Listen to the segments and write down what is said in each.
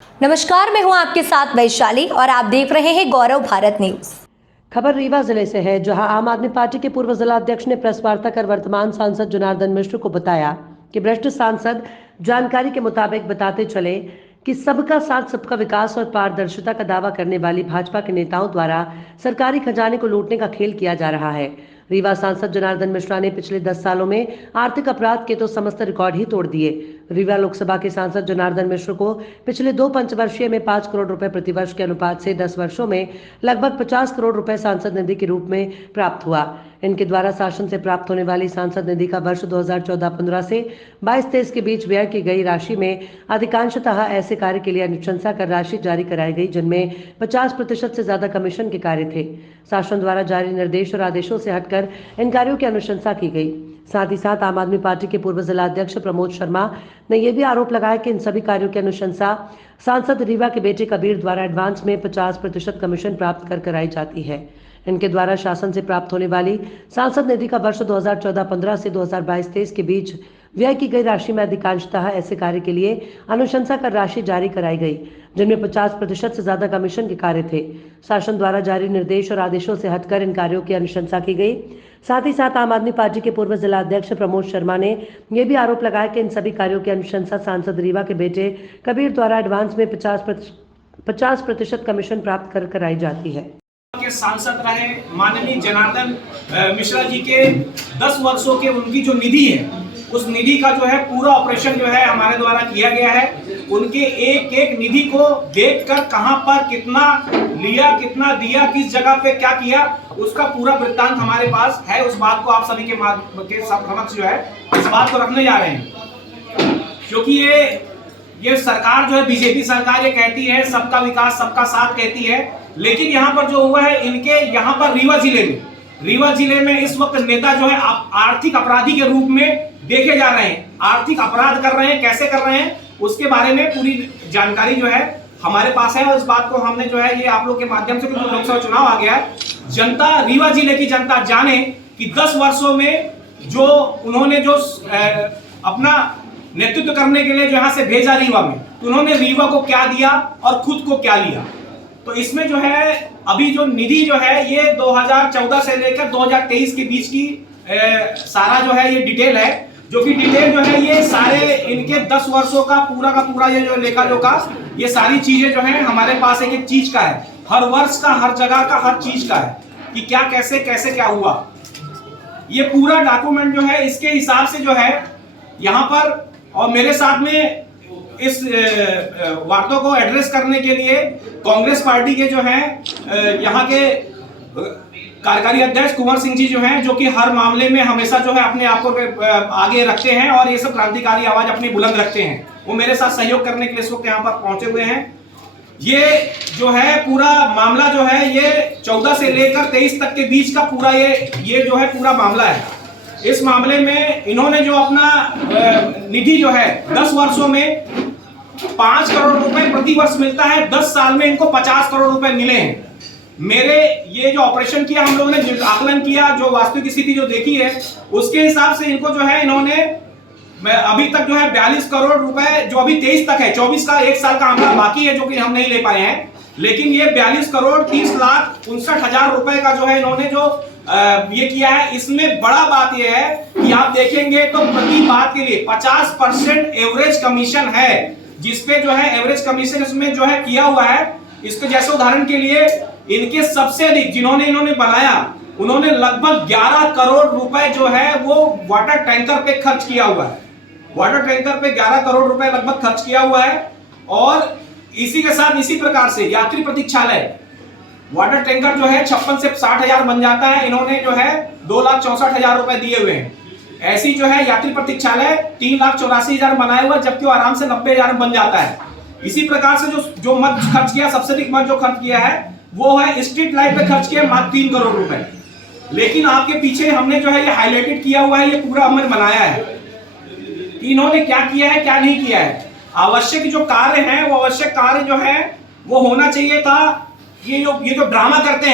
नमस्कार, मैं हूं आपके साथ वैशाली और आप देख रहे हैं गौरव भारत न्यूज। खबर रीवा जिले से है, जहां आम आदमी पार्टी के पूर्व जिला अध्यक्ष ने प्रेस वार्ता कर वर्तमान सांसद जनार्दन मिश्र को बताया कि भ्रष्ट सांसद जानकारी के मुताबिक बताते चले कि सबका साथ सबका विकास और पारदर्शिता का दावा करने वाली भाजपा के नेताओं द्वारा सरकारी खजाने को लूटने का खेल किया जा रहा है। रीवा सांसद जनार्दन मिश्रा ने पिछले 10 सालों में आर्थिक अपराध के तो समस्त रिकॉर्ड ही तोड़ दिए। रीवा लोकसभा के सांसद जनार्दन मिश्र को पिछले 2 पंचवर्षीय में 5 करोड़ रुपए प्रतिवर्ष के अनुपात से 10 वर्षों में लगभग 50 करोड़ रुपए सांसद निधि के रूप में प्राप्त हुआ। इनके द्वारा शासन से प्राप्त होने वाली सांसद निधि का वर्ष 2014-15 से 22-23 के बीच व्यय की गई राशि में अधिकांशतः ऐसे कार्य के लिए अनुशंसा कर राशि जारी कराई गई, जिनमें 50% से ज्यादा कमीशन के कार्य थे। शासन द्वारा जारी निर्देश और आदेशों से हटकर इन कार्यों की अनुशंसा की गई। साथ ही साथ आम आदमी पार्टी के पूर्व जिला अध्यक्ष प्रमोद शर्मा ने यह भी आरोप लगाया कि इन सभी कार्यों की अनुशंसा सांसद रीवा के बेटे कबीर द्वारा एडवांस में 50% कमीशन प्राप्त कर कराई जाती है। इनके द्वारा शासन से प्राप्त होने वाली सांसद निधि का वर्ष 2014-15 से 2022-23 के बीच व्यय की गई राशि में अधिकांशतः ऐसे कार्य के लिए अनुशंसा कर राशि जारी कराई गई, जिनमें 50% से ज्यादा कमीशन के कार्य थे। शासन द्वारा जारी निर्देश और आदेशों से हटकर इन कार्यों की अनुशंसा की गई। साथ ही साथ आम आदमी पार्टी के पूर्व जिला अध्यक्ष प्रमोद शर्मा ने यह भी आरोप लगाया कि इन सभी कार्यों की अनुशंसा सांसद रीवा के बेटे कबीर द्वारा एडवांस में 50% कमीशन प्राप्त कर कराई जाती है। के सांसद रहे माननीय जनार्दन मिश्रा जी के 10 वर्षों के उनकी जो निधि है, उस निधि का जो है पूरा ऑपरेशन जो है हमारे द्वारा किया गया है। उनके एक एक निधि को देखकर कहां पर कितना लिया, कितना दिया, किस जगह पे क्या किया, उसका पूरा वृत्तांत हमारे पास है। उस बात को आप सभी के समक्ष जो है इस बात को रखने जा रहे हैं, क्योंकि ये सरकार जो है बीजेपी सरकार ये कहती है सबका विकास सबका साथ कहती है, लेकिन यहाँ पर जो हुआ है इनके यहाँ पर रीवा जिले में इस वक्त नेता जो है आर्थिक अपराधी के रूप में देखे जा रहे हैं। आर्थिक अपराध कर रहे हैं, कैसे कर रहे हैं उसके बारे में पूरी जानकारी जो है हमारे पास है। और इस बात को हमने जो है ये आप लोग के माध्यम से, क्योंकि लोकसभा चुनाव आ गया है, जनता रीवा जिले की जनता जाने कि 10 वर्षों में जो उन्होंने जो अपना नेतृत्व करने के लिए जो यहाँ से भेजा रीवा में, तो उन्होंने रीवा को क्या दिया और खुद को क्या लिया। तो इसमें जो है अभी जो निधि जो है ये 2014 से लेकर 2023 के बीच की सारा जो है ये डिटेल है, जो कि डिटेल जो है ये सारे इनके 10 वर्षों का पूरा ये जो लेखा जोखा ये सारी चीजें जो है हमारे पास एक चीज का है, हर वर्ष का, हर जगह का, हर चीज का है कि क्या कैसे क्या हुआ। ये पूरा डॉक्यूमेंट जो है इसके हिसाब से जो है यहाँ पर, और मेरे साथ में इस वार्ता को एड्रेस करने के लिए कांग्रेस पार्टी के जो हैं यहाँ के कार्यकारी अध्यक्ष कुंवर सिंह जी जो हैं, जो कि हर मामले में हमेशा जो है अपने आप को आगे रखते हैं और ये सब क्रांतिकारी आवाज अपनी बुलंद रखते हैं। वो मेरे साथ सहयोग करने के लिए इस वक्त यहाँ पर पहुंचे हुए हैं। ये जो है पूरा मामला जो है ये 14 से लेकर 23 तक के बीच का पूरा ये जो है पूरा मामला है। इस मामले में इन्होंने जो अपना निधि जो है 10 वर्षों में 5 करोड़ रुपए प्रति वर्ष मिलता है, 10 साल में इनको 50 करोड़ रुपए मिले हैं। मेरे ये जो ऑपरेशन किया हम लोगों ने, आकलन किया, जो वास्तविक स्थिति जो देखी है उसके हिसाब से इनको जो है इन्होंने अभी तक जो है 42 करोड़ रुपए, जो अभी 23 तक है, 24 का 1 साल का आंकड़ा बाकी है जो कि हम नहीं ले पाए हैं, लेकिन ये 42 करोड़ 30,59,000 रुपए का जो है इन्होंने जो ये किया है। इसमें बड़ा बात यह है कि आप देखेंगे तो प्रति बात के लिए 50% एवरेज कमीशन है, जिसपे जो है एवरेज कमीशन इसमें जो है किया हुआ है। इसके जैसे उदाहरण के लिए इनके सबसे अधिक जिन्होंने इन्होंने बनाया, उन्होंने लगभग 11 करोड़ रुपए जो है वो वाटर टैंकर पे खर्च किया हुआ है। वाटर टैंकर पे 11 करोड़ रुपए लगभग खर्च किया हुआ है। और इसी के साथ इसी प्रकार से यात्री प्रतीक्षालय, वाटर टैंकर जो है 56 से 60,000 बन जाता है, इन्होंने जो है 2,64,000 रुपए दिए हुए हैं। ऐसी जो है यात्री प्रतीक्षालय 3,84,000 बनाए हुआ, जबकि वो आराम से 90,000 बन जाता है। इसी प्रकार से जो मत खर्च किया, सबसे अधिक मत जो खर्च किया है वो है स्ट्रीट लाइट पे खर्च किया मात्र 3 करोड़ रुपए। लेकिन आपके पीछे हमने जो है ये हाईलाइटेड किया हुआ है, ये पूरा हमने बनाया है कि इन्होंने क्या किया है क्या नहीं किया है। आवश्यक जो कार्य है वो आवश्यक कार्य जो है वो होना चाहिए था। ये जो ड्रामा करते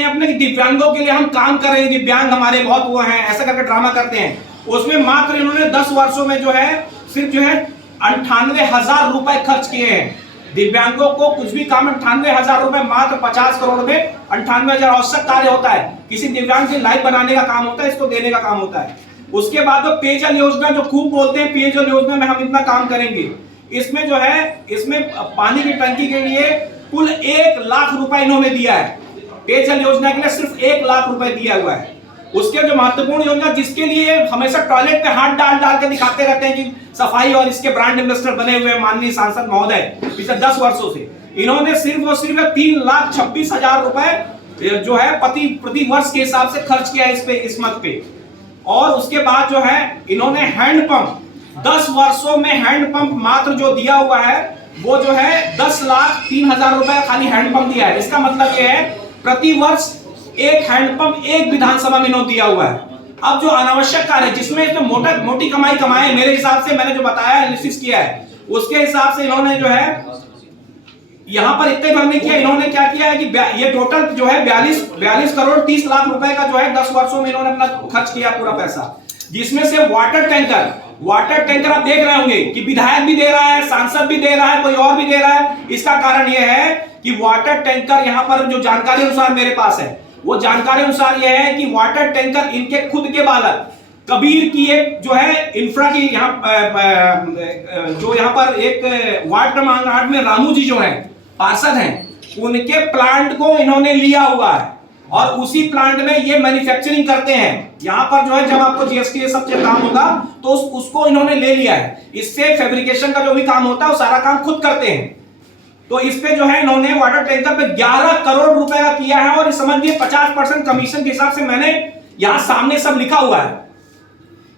हैं अपने दिव्यांगों के लिए हम काम कर रहे हैं, दिव्यांग हमारे बहुत वो हैं, ऐसा करके ड्रामा करते हैं। उसमें मात्र इन्होंने 10 वर्षों में जो है सिर्फ जो है 98,000 रुपए खर्च किए हैं। दिव्यांगों को कुछ भी काम 98,000 रुपए, मात्र 50 करोड़ में 98,000 आवश्यक कार्य होता है। किसी दिव्यांग की लाइफ बनाने का काम होता है, इसको देने का काम होता है। उसके बाद जो पेयजल योजना, जो खूब बोलते हैं पेयजल योजना में हम इतना काम करेंगे, इसमें जो है, इसमें पानी की टंकी के लिए कुल 1 लाख रुपए इन्होंने दिया है। पेयजल योजना के लिए सिर्फ 1 लाख रुपए दिया हुआ है। उसके जो महत्वपूर्ण योजना, जिसके लिए हमेशा टॉयलेट पे हाथ डाल डाल के दिखाते रहते हैं कि सफाई, और इसके ब्रांड एम्बेसडर बने हुए माननीय सांसद महोदय पिछले 10 वर्षों से, इन्होंने सिर्फ और सिर्फ 3,26,000 रुपए जो है प्रति वर्ष के हिसाब से खर्च किया इस पे, इस मत पे। और उसके बाद जो है इन्होंने हैंडपंप, 10 वर्षों में हैंडपंप मात्र जो दिया हुआ है वो जो है 10,03,000 रुपए खाली हैंडपंप दिया है। इसका मतलब ये है प्रति वर्ष एक हैंडपंप एक विधानसभा में इन्होंने दिया हुआ है। अब जो अनावश्यक कार्य, जिसमें इसमें मोटी कमाई कमाए, मेरे हिसाब से, मैंने जो बताया, एनालिसिस किया है, उसके हिसाब से इन्होंने जो है यहां पर इतने भर नहीं किया। इन्होंने क्या किया है कि ये टोटल जो है 42 करोड़ 30 लाख रुपए का जो है 10 वर्षों में इन्होंने अपना खर्च किया पूरा पैसा, जिसमें से वाटर टैंकर आप देख रहे होंगे कि विधायक भी दे रहा है, सांसद भी दे रहा है, कोई और भी दे रहा है। इसका कारण यह है कि वाटर टैंकर, यहां पर जो जानकारी अनुसार मेरे पास है, वो जानकारी अनुसार यह है कि वाटर टैंकर इनके खुद के बालक कबीर की एक जो है इंफ्रा की जो यहाँ पर एक वार्ड क्रमांक 8 में रामू जी जो है पार्षद हैं, उनके प्लांट को इन्होंने लिया हुआ है और उसी प्लांट में ये मैन्युफैक्चरिंग करते हैं। यहाँ पर जो है जब आपको जीएसटी ये सब काम होगा तो उसको इन्होंने ले लिया है। इससे फैब्रिकेशन का जो भी काम होता है वो सारा काम खुद करते हैं। तो इस पे जो है इन्होंने वाटर टैंकर पे 11 करोड़ रुपए का किया है और समझिए 50% कमीशन के हिसाब से मैंने यहाँ सामने सब लिखा हुआ है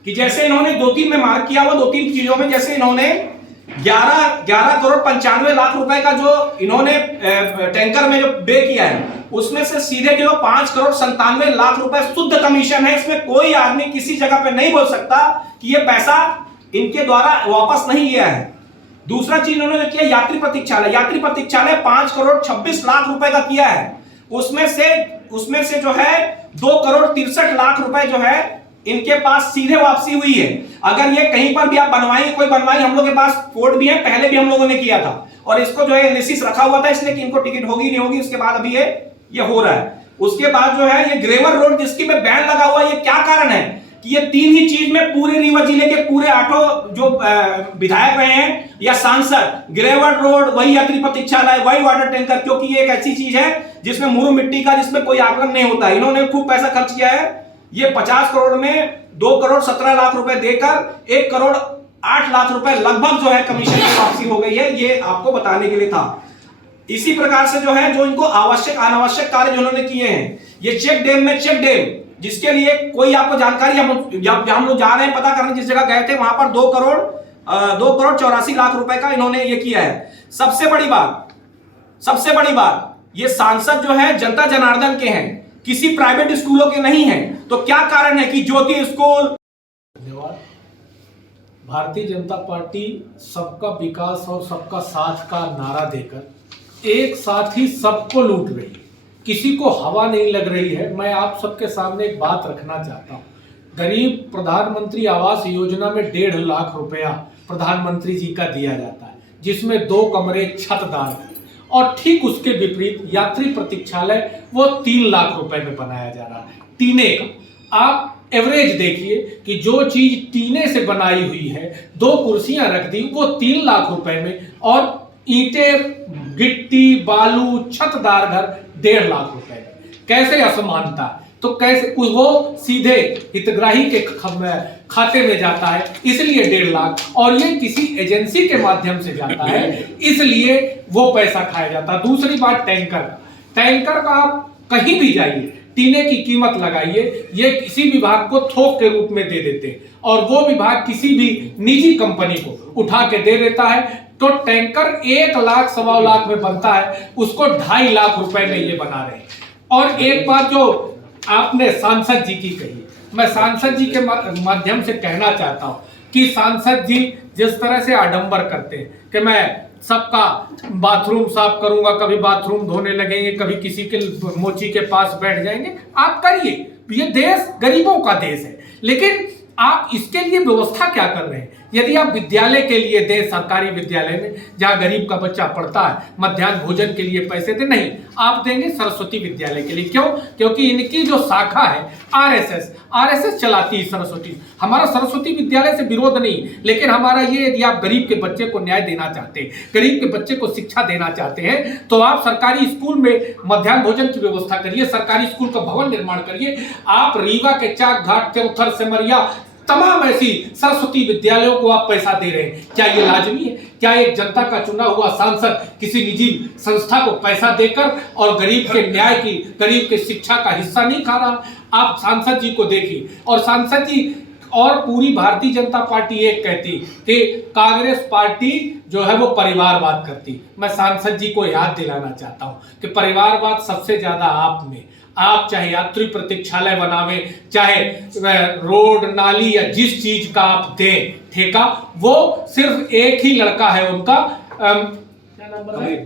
कि जैसे इन्होंने 2-3 में मार्क किया हुआ, 2-3 चीजों में, जैसे इन्होंने 11 करोड़ 95 लाख रुपए का जो इन्होंने टैंकर में जो पे किया है, उसमें से सीधे जो 5 करोड़ 97 लाख रुपए शुद्ध कमीशन है। इसमें कोई आदमी किसी जगह पे नहीं बोल सकता कि ये पैसा इनके द्वारा वापस नहीं लिया है। दूसरा चीज उन्होंने किया यात्री प्रतीक्षालय 5 करोड़ 26 लाख रुपए का किया है। उसमें से जो है 2 करोड़ 63 लाख रुपए जो है इनके पास सीधे वापसी हुई है। अगर ये कहीं पर भी आप बनवाएंगे, कोई बनवाएंगे, हम लोग के पास कोड भी है, पहले भी हम लोगों ने किया था और इसको जो है एनालिसिस रखा हुआ था, इसलिए कि इनको टिकट होगी नहीं होगी, उसके बाद अभी ये हो रहा है। उसके बाद जो है ये ग्रेवर रोड जिसकी पे बैन लगा हुआ है, ये क्या कारण है कि ये 3 ही चीज में पूरे रीवा जिले के पूरे 8 जो विधायक रहे हैं या सांसद, ग्रेवर रोड, वही यात्री प्रतीक्षालय, वही वाटर टैंकर, क्योंकि ये एक ऐसी चीज है जिसमें मुरु मिट्टी का, जिसमें कोई आकलन नहीं होता। इन्होंने खूब पैसा खर्च किया है। ये 50 करोड़ में 2 करोड़ 17 लाख रुपए देकर 1 करोड़ 8 लाख रुपए लगभग जो है कमीशन की वापसी हो गई है। ये आपको बताने के लिए था। इसी प्रकार से जो है जो इनको आवश्यक अनावश्यक कार्य जो उन्होंने किए हैं, ये चेक डैम जिसके लिए कोई आपको जानकारी, हम लोग जा रहे हैं पता करने, जिस जगह गए थे वहां पर 2 करोड़ 84 लाख रुपए का इन्होंने ये किया है। सबसे बड़ी बात, ये सांसद जो है जनता जनार्दन के हैं, किसी प्राइवेट स्कूलों के नहीं हैं। तो क्या कारण है कि ज्योति स्कूल। धन्यवाद। भारतीय जनता पार्टी सबका विकास और सबका साथ का नारा देकर एक साथ ही सबको लूट रही है, किसी को हवा नहीं लग रही है। मैं आप सबके सामने एक बात रखना चाहता हूँ। गरीब प्रधानमंत्री आवास योजना में 1.5 लाख रुपया प्रधानमंत्री जी का दिया जाता है, जिसमें 2 कमरे छतदार हैं, और ठीक उसके विपरीत यात्री प्रतीक्षालय वो 3 लाख रुपए में बनाया जा रहा है टीने का। आप एवरेज देखिए कि जो चीज टीने से बनाई हुई है, 2 कुर्सियां रख दी, वो 3 लाख रुपए में, और ईंटें, गिट्टी, बालू, छतदार घर 1.5 लाख रुपए में। कैसे असमानता? तो कैसे वो सीधे हितग्राही के खाते में जाता है, इसलिए 1.5 लाख, और ये किसी एजेंसी के माध्यम से जाता है, इसलिए वो पैसा खाया जाता है। दूसरी बात टैंकर का आप कहीं भी जाइए, टीने की कीमत लगाइए, ये किसी विभाग को थोक के रूप में दे देते हैं और वो विभाग किसी भी निजी कंपनी को उठा के दे देता है। तो टैंकर 1 लाख 1.25 लाख में बनता है, उसको 2.5 लाख रुपए में ये बना रहे हैं। और एक बात जो आपने सांसद जी की कही, मैं सांसद जी के माध्यम से कहना चाहता हूं कि सांसद जी जिस तरह से आडंबर करते हैं कि मैं सबका बाथरूम साफ करूंगा, कभी बाथरूम धोने लगेंगे, कभी किसी के मोची के पास बैठ जाएंगे, आप करिए। ये देश गरीबों का देश है, लेकिन आप इसके लिए व्यवस्था क्या कर रहे हैं? यदि आप विद्यालय के लिए दें, सरकारी विद्यालय में जहां गरीब का बच्चा पढ़ता है, मध्याह्न भोजन के लिए पैसे दें, नहीं, आप देंगे सरस्वती विद्यालय के लिए। क्यों? क्योंकि इनकी जो शाखा है आरएसएस चलाती है सरस्वती। हमारा सरस्वती विद्यालय से विरोध नहीं, लेकिन हमारा ये, यदि आप गरीब के बच्चे को न्याय देना चाहते हैं, गरीब के बच्चे को शिक्षा देना चाहते हैं, तो आप सरकारी स्कूल में मध्याह्न भोजन की व्यवस्था करिए, सरकारी स्कूल का भवन निर्माण करिए। आप रीवा के चाक घाट, चौथर, सिमरिया, तमाम ऐसी सरस्वती विद्यालयों को आप पैसा दे रहे हैं। क्या ये लाजमी है? क्या एक जनता का चुना हुआ सांसद किसी निजी संस्था को पैसा देकर और गरीब के न्याय की, गरीब के शिक्षा का हिस्सा नहीं खा रहा? आप सांसद जी को देखिए, और सांसद जी और पूरी भारतीय जनता पार्टी एक कहती कि कांग्रेस पार्टी जो है वो परिवारवाद करती। मैं सांसद जी को याद दिलाना चाहता हूं कि परिवारवाद सबसे ज्यादा आप में, आप चाहे यात्री प्रतीक्षालय बनावे, चाहे रोड नाली या जिस चीज का आप दें ठेका, वो सिर्फ एक ही लड़का है उनका, क्या नाम बताया?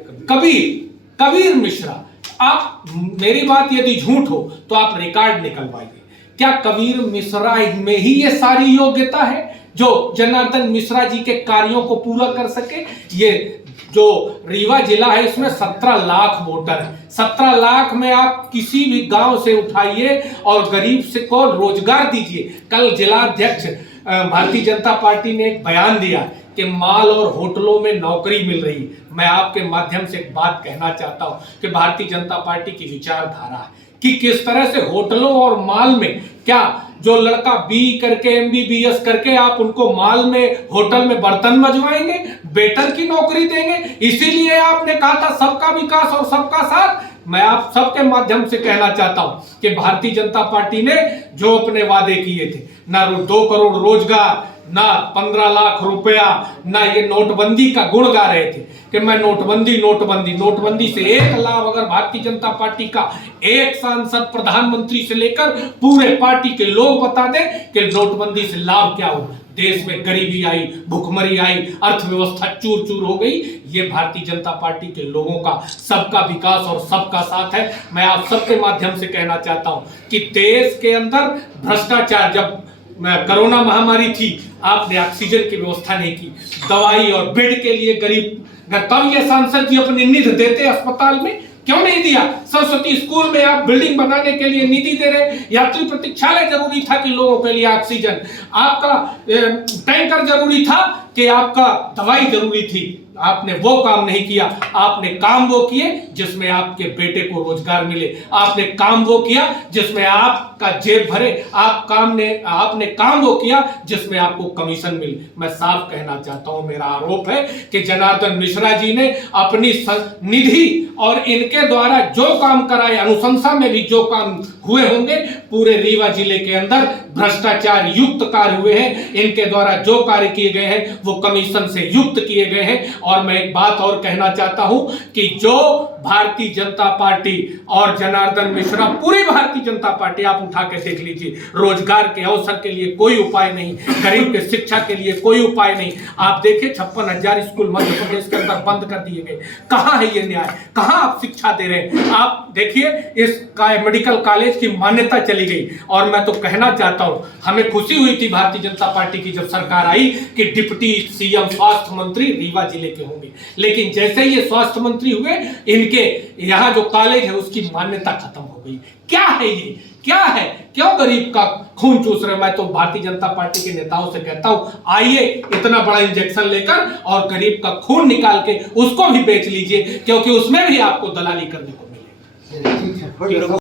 कबीर मिश्रा। आप, मेरी बात यदि झूठ हो तो आप रिकॉर्ड निकलवाइए। क्या कबीर मिश्रा में ही ये सारी योग्यता है जो जनार्दन मिश्रा जी के कार्यों को पूरा कर सके? ये जो रीवा जिला है, इसमें 17 लाख वोटर है। 17 लाख में आप किसी भी गांव से उठाइए और गरीब से को रोजगार दीजिए। कल जिलाध्यक्ष भारतीय जनता पार्टी ने एक बयान दिया कि माल और होटलों में नौकरी मिल रही है। मैं आपके माध्यम से एक बात कहना चाहता हूं कि भारतीय जनता पार्टी की विचारधारा है कि किस तरह से होटलों और माल में, क्या जो लड़का बी करके MBBS करके आप उनको माल में, होटल में बर्तन मजवाएंगे, वेटर की नौकरी देंगे? इसीलिए आपने कहा था सबका विकास और सबका साथ। मैं आप सबके माध्यम से कहना चाहता हूं कि भारतीय जनता पार्टी ने जो अपने वादे किए थे, ना 2 करोड़ रोजगार, ना 15 लाख रुपया, ना ये नोटबंदी का गुण गा रहे थे कि मैं नोटबंदी से एक लाभ अगर भारतीय जनता पार्टी का एक सांसद, प्रधानमंत्री से लेकर पूरे पार्टी के लोग बता दें कि नोटबंदी से लाभ क्या हो, देश में गरीबी आई, भुखमरी आई, अर्थव्यवस्था चूर चूर हो गई। ये भारतीय जनता पार्टी के लोगों का सबका विकास और सबका साथ है। मैं आप सबके माध्यम से कहना चाहता हूं कि देश के अंदर भ्रष्टाचार, जब कोरोना महामारी थी, आपने ऑक्सीजन की व्यवस्था नहीं की, दवाई और बेड के लिए गरीब, तब ये सांसद जी अपनी निधि देते अस्पताल में, क्यों नहीं दिया? सरस्वती स्कूल में आप बिल्डिंग बनाने के लिए निधि दे रहे, यात्री प्रतीक्षालय जरूरी था कि लोगों के लिए ऑक्सीजन, आपका टैंकर जरूरी था कि आपका दवाई जरूरी थी, आपने वो काम नहीं किया। आपने काम वो किए जिसमें आपके बेटे को रोजगार मिले, आपने काम वो किया जिसमें आपका जेब भरे, आपने काम वो किया जिसमें आपको कमीशन मिले। मैं साफ कहना चाहता हूं, मेरा आरोप है कि जनार्दन मिश्रा जी ने अपनी निधि और इनके द्वारा जो काम कराए, अनुशंसा में भी जो काम हुए होंगे, पूरे रीवा जिले के अंदर भ्रष्टाचार युक्त कार्य हुए हैं। इनके द्वारा जो कार्य किए गए हैं वो कमीशन से युक्त किए गए हैं। और मैं एक बात और कहना चाहता हूं कि जो भारतीय जनता पार्टी और जनार्दन मिश्रा, पूरी भारतीय जनता पार्टी, आप उठा के देख लीजिए, रोजगार के अवसर के लिए कोई उपाय नहीं, गरीब के शिक्षा के लिए कोई उपाय नहीं। आप देखिए 56,000 स्कूल मध्य प्रदेश के अंदर बंद कर दिए गए। कहां है ये न्याय? कहां आप शिक्षा दे रहे हैं? आप देखिए इस मेडिकल कॉलेज की मान्यता चली गई। और मैं तो कहना चाहता हूं, हमें खुशी हुई थी भारतीय जनता पार्टी की जब सरकार आई कि डिप्टी CM स्वास्थ्य मंत्री रीवा जिले के होंगे, लेकिन जैसे ही ये स्वास्थ्य मंत्री हुए, इनके यहां जो कॉलेज है उसकी मान्यता खत्म हो गई। क्या है ये? क्या है? क्यों गरीब का खून चूस रहे? मैं तो भारतीय जनता पार्टी के नेताओं से कहता हूं, आइए इतना बड़ा इंजेक्शन लेकर और गरीब का खून निकाल के उसको भी बेच लीजिए, क्योंकि उसमें भी आपको दलाली करने को मिलेगी।